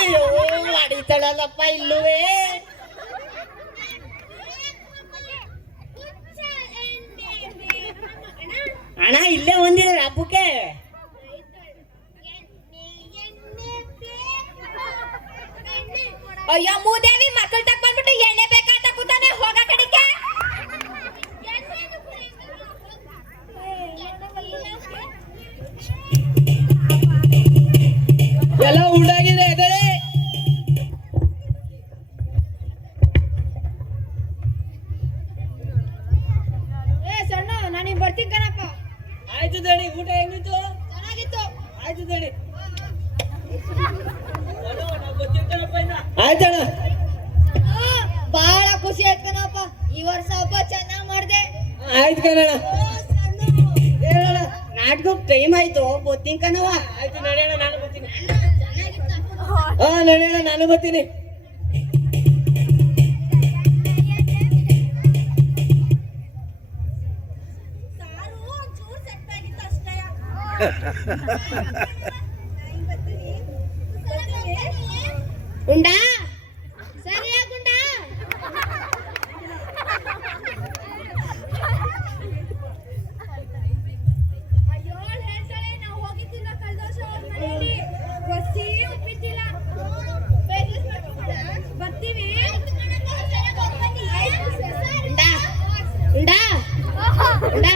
ಅಯ್ಯೋ ಅಡಿತಾಳಲ್ಲಪ್ಪ ಇಲ್ಲುವೇ. ಅಣ್ಣ ಇಲ್ಲೇ ಒಂದಿನ ಹಬ್ಬಕ್ಕೆ. ಅಯ್ಯೋ ಮೂದೇವಿ ಮಕ್ಕಳು ತಕ್ ಬಂದ್ಬಿಟ್ಟು ಎಣ್ಣೆ ಬೇಕಾತ ಕೂತಾನೆ ಹೋಗ ಕಡಿಕೆ. ಎಲ್ಲ ಉಂಡಾಗಿದೆ ಎದಳೆ. ಸಣ್ಣ ನಾನು ಬರ್ತೀನಿ ಕಣಪ್ಪ. ಆಯ್ತು ದಣಿ, ಊಟ ಹೆಂಗಿತ್ತು? ಚೆನ್ನಾಗಿತ್ತು. ಆಯ್ತು ದಣಿ, ಆಯ್ತಣ್ಣ. ಬಹಳ ಖುಷಿ ಆಯ್ತು ಕಣಪ್ಪ, ಈ ವರ್ಷ ಹಬ್ಬ ಚೆನ್ನಾಗ್ ಮಾಡ್ದೆ. ಆಯ್ತು ಕಣಣ್ಣ. ಹೇಳಣ್ಣ ನಾಟಕಕ್ಕೆ ಟೈಮ್ ಆಯ್ತು, ಬರ್ತೀನಿ ಕಣವ. ಆಯ್ತು ನಡೆಯೋಣ, ನಾನು ಬರ್ತೀನಿ. ಹಾ ನಡೆಯೋಣ, ನಾನು ಬರ್ತೀನಿ. ಉಂಡಾ ಸರಿಯಾಗುಂಡಾ. ಅಯ್ಯೋ ಹೇಳ್ತಾಳೆ, ನಾವು ಹೋಗಿದ್ದಿಲ್ಲ ಕಳೆದ ವರ್ಷ ಅವ್ರ ಮನೆಯಲ್ಲಿ ಬಸ್ಸಿ ಉಪ್ಪಿದ್ದಿಲ್ಲ. ಬರ್ತೀವಿ. ಉಂಡಾ ಉಂಡಾ ಉಂಡಾ